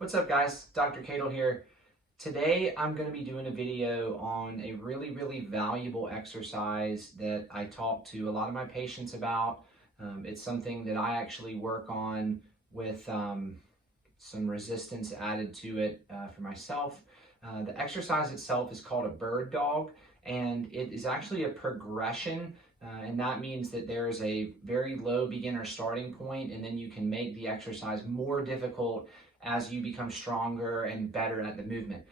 What's up guys, Dr. Cadle here. Today I'm going to be doing a video on a really valuable exercise that I talk to a lot of my patients about. It's something that I actually work on with some resistance added to it for myself. The exercise itself is called a bird dog, and it is actually a progression. And that means that there's a very low beginner starting point, and then you can make the exercise more difficult as you become stronger and better at the movement.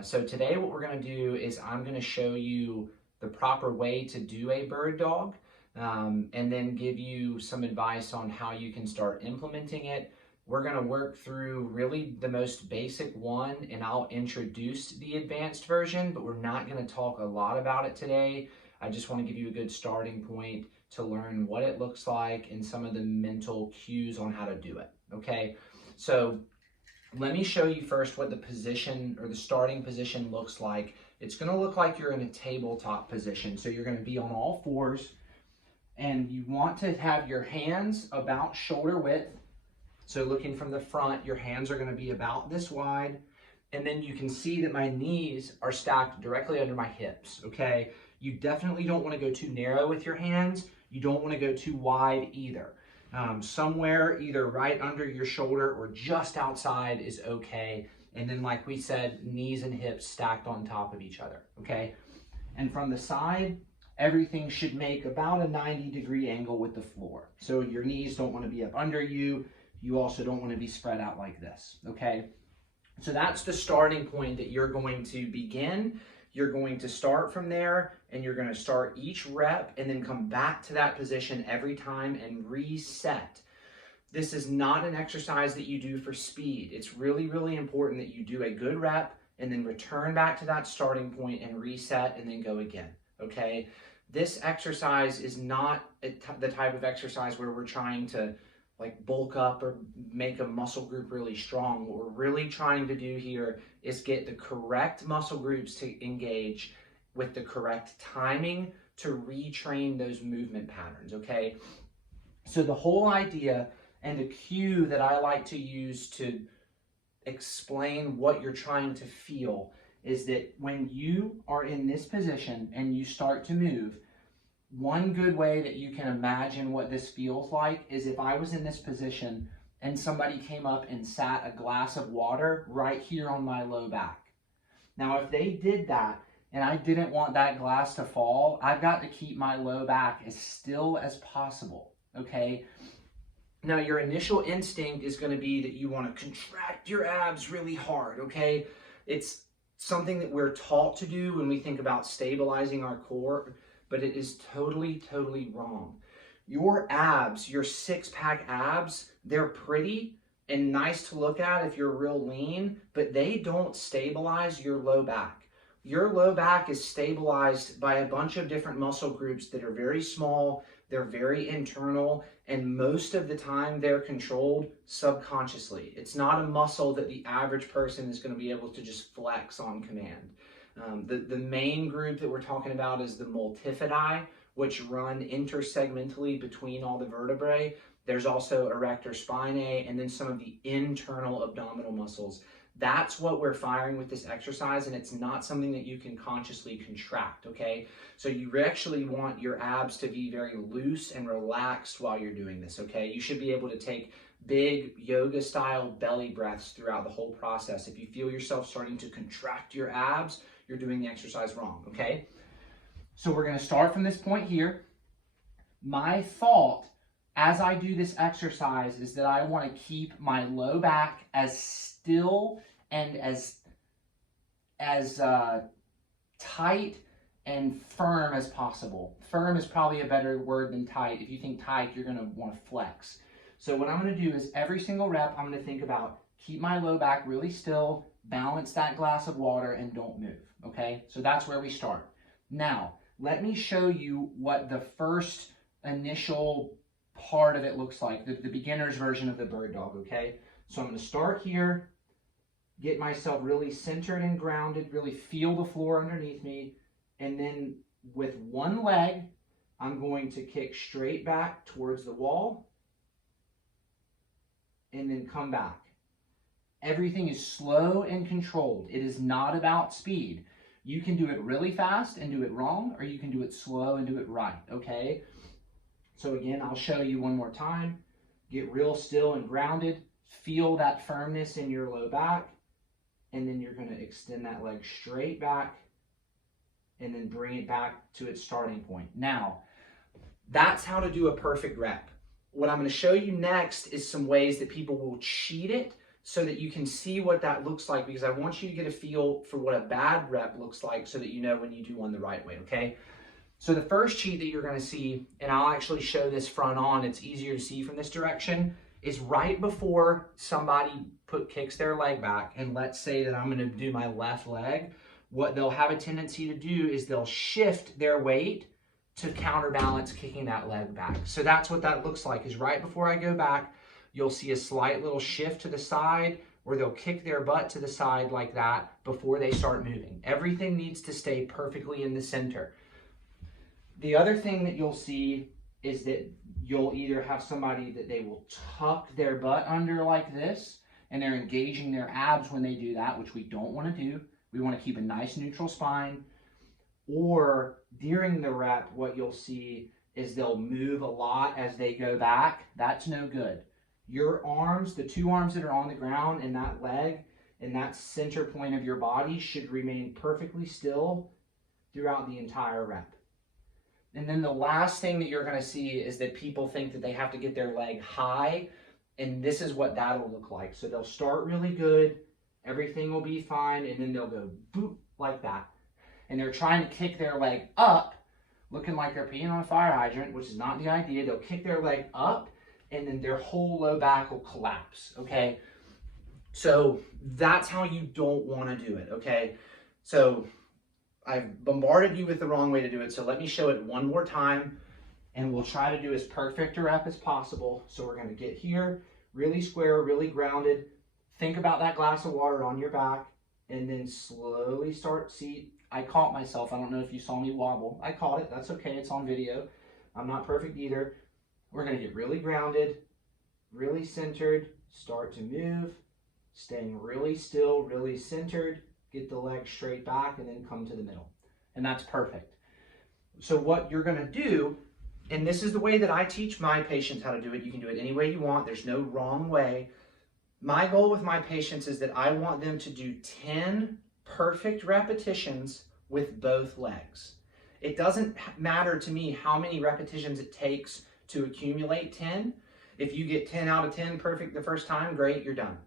So today what we're going to do is I'm going to show you the proper way to do a bird dog, and then give you some advice on how you can start implementing it. We're going to work through really the most basic one, and I'll introduce the advanced version, but we're not going to talk a lot about it today. I just want to give you a good starting point to learn what it looks like and some of the mental cues on how to do it. Okay, so let me show you first what the position or the starting position looks like. It's going to look like you're in a tabletop position. So you're going to be on all fours, and you want to have your hands about shoulder width. So looking from the front, your hands are going to be about this wide. And then you can see that my knees are stacked directly under my hips, okay? You definitely don't want to go too narrow with your hands. You don't want to go too wide either. Somewhere either right under your shoulder or just outside is okay. And then like we said, knees and hips stacked on top of each other, okay? And from the side, everything should make about a 90-degree angle with the floor. So your knees don't want to be up under you. You also don't want to be spread out like this, okay? So that's the starting point that you're going to begin. You're going to start from there, and you're going to start each rep and then come back to that position every time and reset. This is not an exercise that you do for speed. It's really important that you do a good rep and then return back to that starting point and reset and then go again, okay? This exercise is not the type of exercise where we're trying to like bulk up or make a muscle group really strong. What we're really trying to do here is get the correct muscle groups to engage with the correct timing to retrain those movement patterns, okay? So the whole idea and the cue that I like to use to explain what you're trying to feel is that when you are in this position and you start to move, one good way that you can imagine what this feels like is if I was in this position and somebody came up and sat a glass of water right here on my low back. Now, if they did that and I didn't want that glass to fall, I've got to keep my low back as still as possible, okay? Now, your initial instinct is going to be that you want to contract your abs really hard, okay? It's something that we're taught to do when we think about stabilizing our core, but it is totally wrong. Your abs, your six-pack abs, they're pretty and nice to look at if you're real lean, but they don't stabilize your low back. Your low back is stabilized by a bunch of different muscle groups that are very small, they're very internal, and most of the time they're controlled subconsciously. It's not a muscle that the average person is going to be able to just flex on command. The main group that we're talking about is the multifidi, which run intersegmentally between all the vertebrae. There's also erector spinae, and then some of the internal abdominal muscles. That's what we're firing with this exercise, and it's not something that you can consciously contract, okay? So you actually want your abs to be very loose and relaxed while you're doing this, okay? You should be able to take big yoga-style belly breaths throughout the whole process. If you feel yourself starting to contract your abs, you're doing the exercise wrong, okay? So we're going to start from this point here. My thought as I do this exercise is that I want to keep my low back as still and as tight and firm as possible. Firm is probably a better word than tight. If you think tight, you're going to want to flex. So what I'm going to do is every single rep, I'm going to think about keep my low back really still, balance that glass of water, and don't move, okay? So that's where we start. Now, let me show you what the first initial part of it looks like, the beginner's version of the bird dog, okay? So I'm going to start here, get myself really centered and grounded, really feel the floor underneath me, and then with one leg, I'm going to kick straight back towards the wall and then come back. Everything is slow and controlled. It is not about speed. You can do it really fast and do it wrong, or you can do it slow and do it right, okay? So again, I'll show you one more time. Get real still and grounded. Feel that firmness in your low back. And then you're going to extend that leg straight back and then bring it back to its starting point. Now, that's how to do a perfect rep. What I'm going to show you next is some ways that people will cheat it so that you can see what that looks like, because I want you to get a feel for what a bad rep looks like so that you know when you do one the right way, okay? So the first cheat that you're going to see, and I'll actually show this front on, it's easier to see from this direction, is right before somebody kicks their leg back, and let's say that I'm going to do my left leg, what they'll have a tendency to do is they'll shift their weight to counterbalance kicking that leg back. So that's what that looks like, is right before I go back, you'll see a slight little shift to the side, where they'll kick their butt to the side like that before they start moving. Everything needs to stay perfectly in the center. The other thing that you'll see is that you'll either have somebody that they will tuck their butt under like this, and they're engaging their abs when they do that, which we don't want to do. We want to keep a nice neutral spine. Or during the rep, what you'll see is they'll move a lot as they go back. That's no good. Your arms, the two arms that are on the ground, and that leg, and that center point of your body should remain perfectly still throughout the entire rep. And then the last thing that you're going to see is that people think that they have to get their leg high, and this is what that'll look like. So they'll start really good, everything will be fine, and then they'll go boop like that. And they're trying to kick their leg up, looking like they're peeing on a fire hydrant, which is not the idea. They'll kick their leg up, and then their whole low back will collapse, okay? So that's how you don't want to do it, okay? So I've bombarded you with the wrong way to do it, so let me show it one more time, and we'll try to do as perfect a rep as possible. So we're going to get here, really square, really grounded. Think about that glass of water on your back, and then slowly start, see, I caught myself. I don't know if you saw me wobble. I caught it. That's okay. It's on video. I'm not perfect either. We're going to get really grounded, really centered, start to move, staying really still, really centered, get the leg straight back, and then come to the middle. And that's perfect. So what you're going to do, and this is the way that I teach my patients how to do it. You can do it any way you want. There's no wrong way. My goal with my patients is that I want them to do 10 perfect repetitions with both legs. It doesn't matter to me how many repetitions it takes to accumulate 10. If you get 10 out of 10 perfect the first time, great, you're done.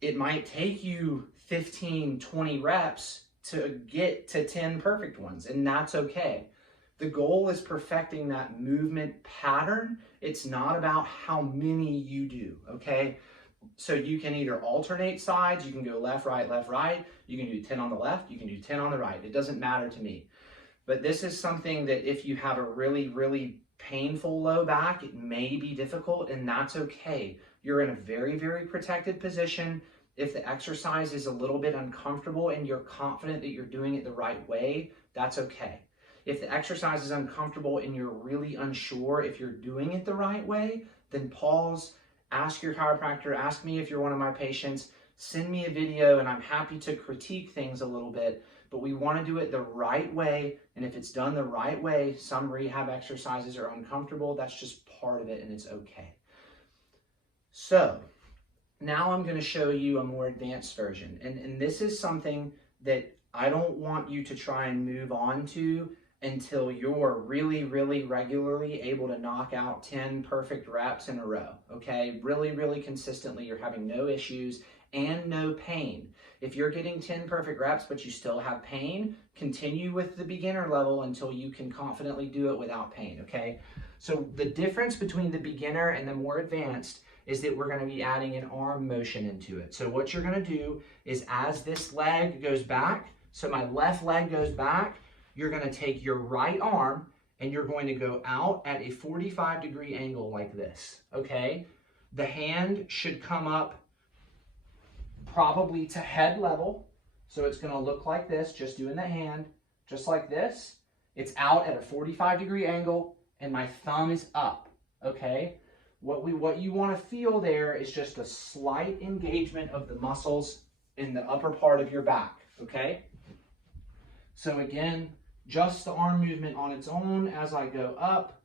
It might take you 15, 20 reps to get to 10 perfect ones, and that's okay. The goal is perfecting that movement pattern. It's not about how many you do, okay? So you can either alternate sides, you can go left, right, you can do 10 on the left, you can do 10 on the right. It doesn't matter to me. But this is something that if you have a really, really painful low back, it may be difficult, and that's okay. You're in a very, very protected position. If the exercise is a little bit uncomfortable and you're confident that you're doing it the right way, that's okay. If the exercise is uncomfortable and you're really unsure if you're doing it the right way, then pause, ask your chiropractor, ask me if you're one of my patients, send me a video, and I'm happy to critique things a little bit. But we want to do it the right way, and if it's done the right way, some rehab exercises are uncomfortable. That's just part of it, and it's okay. So now I'm going to show you a more advanced version, and this is something that I don't want you to try and move on to until you're really, really regularly able to knock out 10 perfect reps in a row, okay? Really, really consistently, you're having no issues and no pain. If you're getting 10 perfect reps but you still have pain, continue with the beginner level until you can confidently do it without pain, okay? So the difference between the beginner and the more advanced is that we're going to be adding an arm motion into it. So what you're going to do is as this leg goes back, so my left leg goes back, you're going to take your right arm and you're going to go out at a 45-degree angle like this, okay? The hand should come up probably to head level. So it's going to look like this, just doing the hand, just like this. It's out at a 45-degree angle and my thumb is up, okay? What you want to feel there is just a slight engagement of the muscles in the upper part of your back, okay? So again, just the arm movement on its own as I go up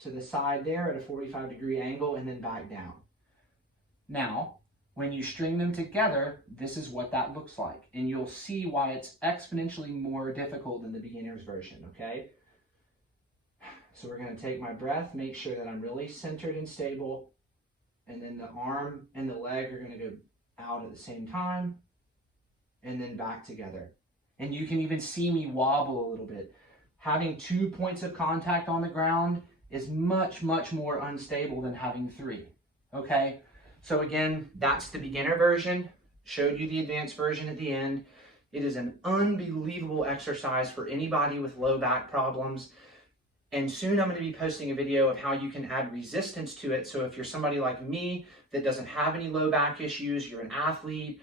to the side there at a 45-degree angle and then back down. Now, when you string them together, this is what that looks like. And you'll see why it's exponentially more difficult than the beginner's version, okay? So we're going to take my breath, make sure that I'm really centered and stable, and then the arm and the leg are going to go out at the same time, and then back together. And you can even see me wobble a little bit. Having 2 points of contact on the ground is much, much more unstable than having 3, okay? So again, that's the beginner version. Showed you the advanced version at the end. It is an unbelievable exercise for anybody with low back problems. And soon I'm going to be posting a video of how you can add resistance to it. So if you're somebody like me that doesn't have any low back issues, you're an athlete,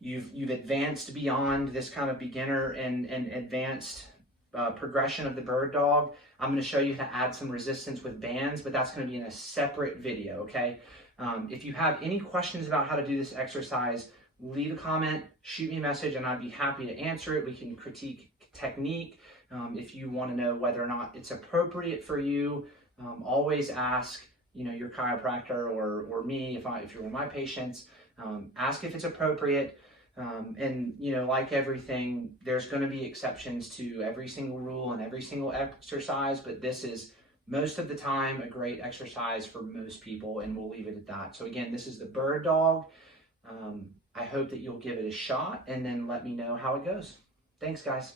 you've advanced beyond this kind of beginner and advanced progression of the bird dog, I'm going to show you how to add some resistance with bands, but that's going to be in a separate video, okay? If you have any questions about how to do this exercise, leave a comment, shoot me a message, and I'd be happy to answer it. We can critique technique. If you want to know whether or not it's appropriate for you, always ask, your chiropractor or me if you're one of my patients. Ask if it's appropriate. And like everything, there's going to be exceptions to every single rule and every single exercise, but this is most of the time a great exercise for most people, and we'll leave it at that. So again, this is the bird dog. I hope that you'll give it a shot and then let me know how it goes. Thanks, guys.